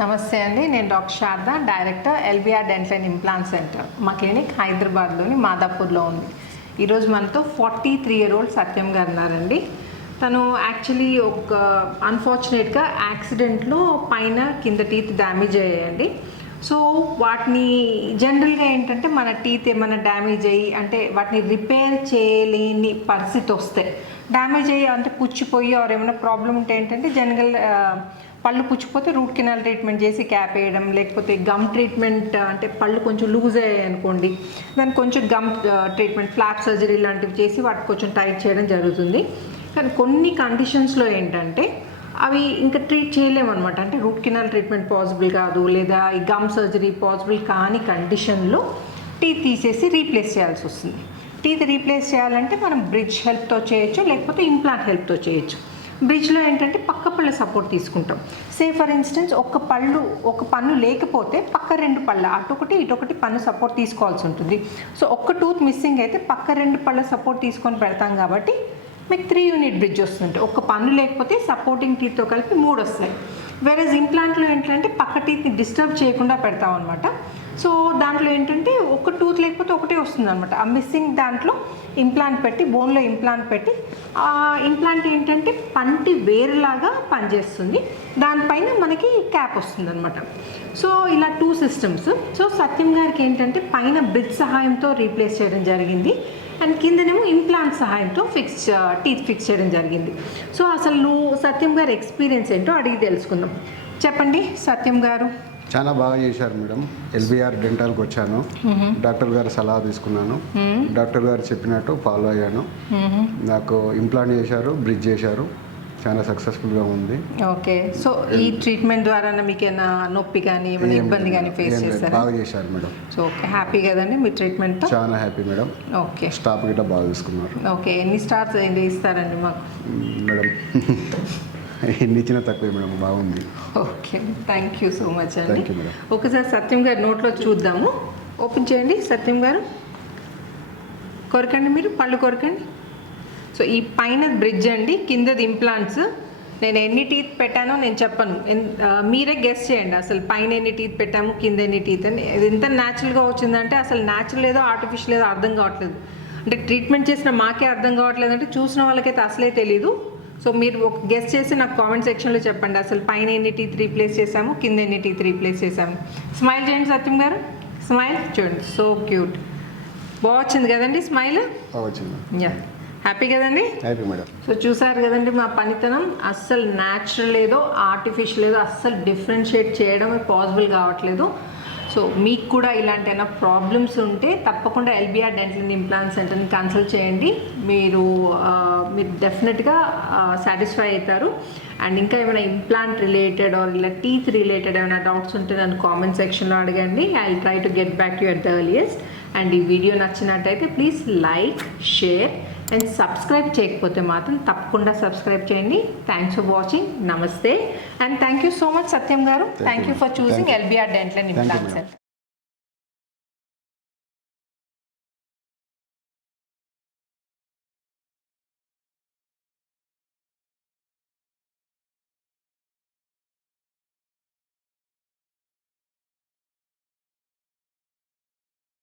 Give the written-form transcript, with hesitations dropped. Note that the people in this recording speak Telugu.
నమస్తే అండి, నేను doctor Sharada, director LBR dental and implant centre. మా క్లినిక్ హైదరాబాద్లోని మాదాపూర్లో ఉంది. ఈరోజు మనతో 43-year-old సత్యం గారు ఉన్నారండి. తను యాక్చువల్లీ ఒక అన్ఫార్చునేట్గా యాక్సిడెంట్లో పైన కింద టీత్ డ్యామేజ్ అయ్యాయండి. సో వాటిని జనరల్గా ఏంటంటే మన టీత్ ఏమైనా డ్యామేజ్ అయ్యి అంటే వాటిని రిపేర్ చేయలేని పరిస్థితి వస్తే డ్యామేజ్ అయ్యి అంటే పుచ్చిపోయి ఆర్ ఏమైనా ప్రాబ్లం ఉంటే ఏంటంటే జనరల్ పళ్ళు పుచ్చిపోతే రూట్ కెనాల్ ట్రీట్మెంట్ చేసి క్యాప్ వేయడం, లేకపోతే గమ్ ట్రీట్మెంట్ అంటే పళ్ళు కొంచెం లూజ్ అయ్యాయి అనుకోండి దానికి కొంచెం గమ్ ట్రీట్మెంట్ ఫ్లాప్ సర్జరీ లాంటివి చేసి వాటికి కొంచెం టైట్ చేయడం జరుగుతుంది. కానీ కొన్ని కండిషన్స్లో ఏంటంటే అవి ఇంకా ట్రీట్ చేయలేమన్నమాట. అంటే రూట్ కెనాల్ ట్రీట్మెంట్ పాసిబుల్ కాదు, లేదా ఈ గమ్ సర్జరీ పాసిబుల్ కాని కండిషన్లో టీత్ తీసేసి రీప్లేస్ చేయాల్సి వస్తుంది. టీత్ రీప్లేస్ చేయాలంటే మనం బ్రిడ్జ్ హెల్ప్తో చేయొచ్చు, లేకపోతే ఇంప్లాంట్ హెల్ప్తో చేయొచ్చు. బ్రిడ్జ్లో ఏంటంటే పక్క పళ్ళ సపోర్ట్ తీసుకుంటాం. సే ఫర్ ఇన్స్టెన్స్ ఒక పన్ను లేకపోతే పక్క రెండు పళ్ళ అటొకటి ఇటొకటి పన్ను సపోర్ట్ తీసుకోవాల్సి ఉంటుంది. సో ఒక్క టూత్ మిస్సింగ్ అయితే పక్క రెండు పళ్ళ సపోర్ట్ తీసుకొని పెడతాం కాబట్టి మీకు 3 యూనిట్ బ్రిడ్జ్ వస్తుంది. ఒక పన్ను లేకపోతే సపోర్టింగ్ టీత్తో కలిపి 3 వస్తాయి. వేరేజ్ ఇంప్లాంట్లో ఏంటంటే పక్క టీత్ని డిస్టర్బ్ చేయకుండా పెడతాం అనమాట. సో దాంట్లో ఏంటంటే ఒక టూత్ లేకపోతే ఒకటే వస్తుంది అనమాట. ఆ మిస్సింగ్ దాంట్లో ఇంప్లాంట్ పెట్టి బోన్లో ఇంప్లాంట్ పెట్టి ఆ ఇంప్లాంట్ ఏంటంటే పంటి వేరులాగా పనిచేస్తుంది. దానిపైన మనకి క్యాప్ వస్తుంది అనమాట. సో ఇలా 2 సిస్టమ్స్. సో సత్యం గారికి ఏంటంటే పైన బ్రిడ్జ్ సహాయంతో రీప్లేస్ చేయడం జరిగింది, అండ్ కిందనేమో ఇంప్లాంట్ సహాయంతో టీత్ ఫిక్స్ చేయడం జరిగింది. సో అసలు సత్యం గారి ఎక్స్పీరియన్స్ ఏంటో అడిగి తెలుసుకుందాం. చెప్పండి సత్యం గారు. చాలా బాగా చేశారు మేడం. ఎల్బిఆర్ డెంటల్కి వచ్చాను, డాక్టర్ గారు సలహా తీసుకున్నాను, డాక్టర్ గారు చెప్పినట్టు ఫాలో అయ్యాను. నాకు ఇంప్లాంట్ చేశారు, బ్రిడ్జ్ చేశారు, చాలా సక్సెస్ఫుల్గా ఉంది. ఓకే. సో ఈ ట్రీట్మెంట్ ద్వారా మీకు ఏమైనా నొప్పి కానీ ఏమైనా ఇబ్బంది కానీ ఫేస్ చేశారు? బాగా చేశారు మేడం. సో ఓకే, హ్యాపీ కదండి మీ ట్రీట్మెంట్? చాలా హ్యాపీ మేడం. ఓకే. స్టాఫ్ గిట్ట బాగా తీసుకున్నారు. ఓకే. ఎన్ని స్టార్స్ ఇస్తారండి మాకు మేడం? ఎన్ని ఇచ్చినా తక్కువే మేడం, బాగుంది. Okay, thank you so much అండి. Thank you madam. ఒకసారి సత్యం గారి నోట్లో చూద్దాము. ఓపెన్ చేయండి సత్యం గారు, కొరకండి, మీరు పళ్ళు కొరకండి. సో ఈ పైన బ్రిడ్జ్ అండి, కిందది ఇంప్లాంట్స్. నేను ఎన్ని టీత్ పెట్టానో నేను చెప్పను, మీరే గెస్ చేయండి అసలు పైన ఎన్ని టీత్ పెట్టాము కింద ఎన్ని టీత్ అని. ఇది ఎంత న్యాచురల్గా వచ్చిందంటే అసలు న్యాచురల్ ఏదో ఆర్టిఫిషియల్ ఏదో అర్థం కావట్లేదు. అంటే ట్రీట్మెంట్ చేసిన మాకే అర్థం కావట్లేదు అంటే చూసిన వాళ్ళకైతే అసలే తెలీదు. సో మీరు ఒక గెస్ చేసి నాకు కామెంట్ సెక్షన్లో చెప్పండి అసలు పైన ఎన్ని టీత్ రీప్లేస్ చేసాము, కింద ఎన్ని టీత్ రీప్లేస్ చేసాము. స్మైల్ చేయండి సత్యం గారు, స్మైల్ చూడండి. సో క్యూట్, బాగా వచ్చింది కదండి స్మైల్? యా, హ్యాపీ కదండి? Happy madam. సో చూసారు కదండి మా పనితనం. అస్సలు న్యాచురల్ ఏదో ఆర్టిఫిషియల్ ఏదో అస్సలు డిఫరెన్షియేట్ చేయడమే పాసిబుల్ కావట్లేదు. సో మీకు కూడా ఇలాంటి ఏమైనా ప్రాబ్లమ్స్ ఉంటే తప్పకుండా ఎల్బిఆర్ డెంటల్ అండ్ ఇంప్లాంట్ సెంటర్ని కన్సల్ట్ చేయండి. మీరు డెఫినెట్గా సాటిస్ఫై అవుతారు. అండ్ ఇంకా ఏమైనా ఇంప్లాంట్ రిలేటెడ్ ఆర్ ఇలా టీత్ రిలేటెడ్ ఏమైనా డౌట్స్ ఉంటే నన్ను కామెంట్ సెక్షన్లో అడగండి. I will try to get back you at the earliest. And ఈ వీడియో నచ్చినట్టయితే please like, share and subscribe చేయకపోతే మాత్రం తప్పకుండా సబ్స్క్రైబ్ చేయండి. Thanks for watching. నమస్తే and thank you so much Satyam గారు. Thank you for choosing LBR dental and implant centre.